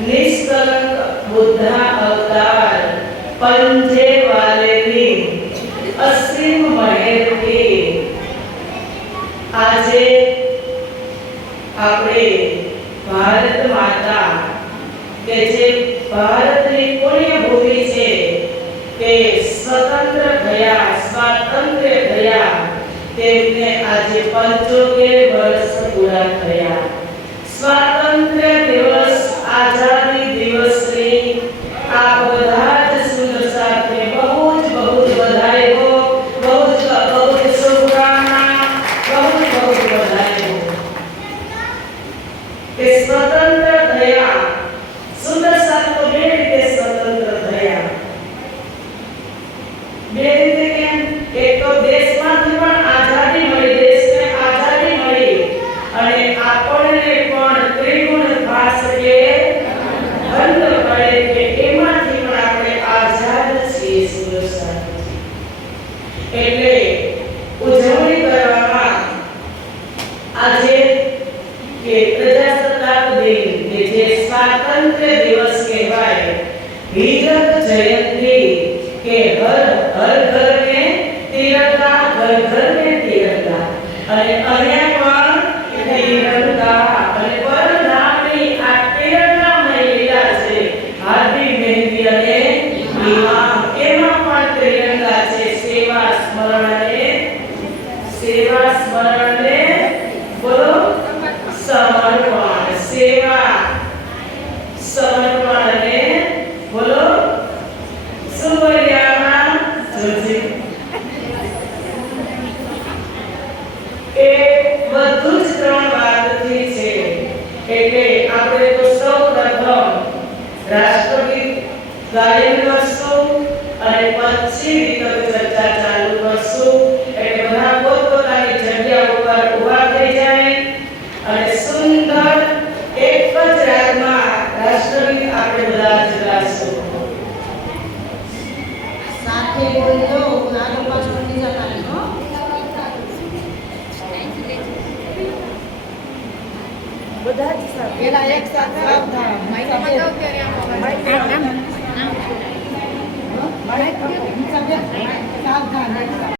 निष्कलंक बुद्धा अवतार पंजे वाले नी असीम महेर की આજે આપણે ભારત માતા કે જે ભારતની પુણ્ય ભૂમિ છે કે સ્વતંત્ર થયા સ્વાતંત્ર્ય થયા તેમને આજે 75 વર્ષ પૂરા થયા। સ્વાતંત્ર્ય દિવસ આઝાદી દિવસની આ બધા જ સુંદર સાથે બહુ જ બધાઈ હો, બહુ જ શુભકામના, બહુ જ બધાઈ હો કે સ્વતંત્ર થયા। સુંદર સાથ તો બે રીતે સ્વતંત્ર થયા, બે રીતે કેમ? એક તો દેશમાંથી પણ આઝાદી મળી, દેશને આઝાદી મળી અને આપણને પણ ત્રિગુણ ભાષ કે બંધ પડે કે એમાંથી પણ આપણે આઝાદ છીએ। સુંદર સાથ એટલે ઉજવણી કરવામાં આજે કે પ્રજાસત્તાક દિન કે જે સ્વાતંત્ર્ય દિવસ કહેવાય, હિજરત જયંતી કે હર ઘર में तिरंगा, घर घर में तिरंगा અને અહીંયા પણ તિરંગા અને પરનામની આ તિરંગામય લીલા છે। હાર્દી મહેંદી અને ઇમામ એમાં પણ તિરંગા છે। સેવા સ્મરણ ને બોલો સમર્પણ, સેવા સમર્પણ અને બોલો સુવર્યામાં જોજી એ બધું જ ત્રણ વાતથી છે। એટલે આપણે તો સૌ પ્રથમ રાષ્ટ્રગીત ગાયન કરશું અને પછી વિગત ચર્ચા ચાલુ કરશું। એટલે બધા પોતપોતાની જગ્યા ઉપર ઊભા થઈ જાય અને સુંદર એક જ રાગમાં રાષ્ટ્રગીત આપણે બધા જ ગાશું। સાથે બોલજો, આગળ પાછળ નથી જતા હો। બધા જ સાથે પેલા એક સાથે સાવધાન માઈકમાં જાવ ત્યારે આમ સાવધાન